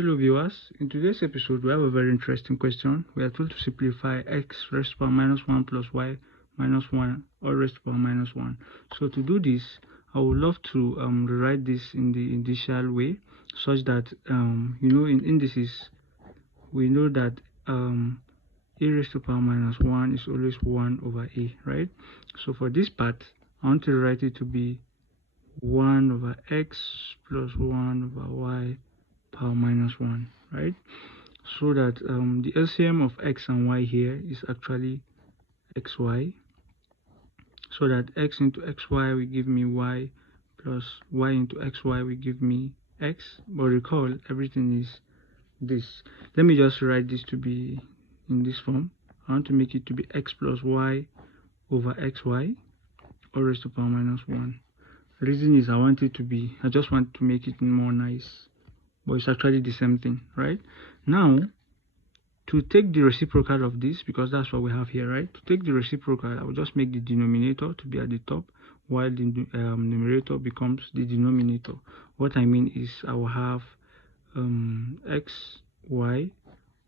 Hello viewers, in today's episode we have a very interesting question. We are told to simplify x raised to the power minus 1 plus y minus 1 or raised to the power minus 1. So to do this, I would love to rewrite this in the initial way such that in indices we know that a raised to the power minus 1 is always 1 over a, right? So for this part, I want to write it to be 1 over x plus 1 over y power minus 1, right? So that the LCM of x and y here is actually xy, so that x into xy will give me y plus y into xy will give me x. But recall, everything is this. Let me just write this to be in this form. I want to make it to be x plus y over xy all raised to the power minus 1. The reason is I just want to make it more nice, but it's actually the same thing, right? Now, to take the reciprocal of this, because that's what we have here, right? To take the reciprocal, I will just make the denominator to be at the top, while the numerator becomes the denominator. What I mean is I will have xy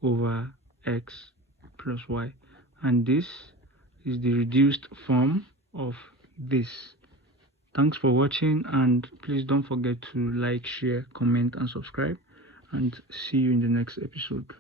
over x plus y, and this is the reduced form of this. Thanks for watching, and please don't forget to like, share, comment and subscribe, and see you in the next episode.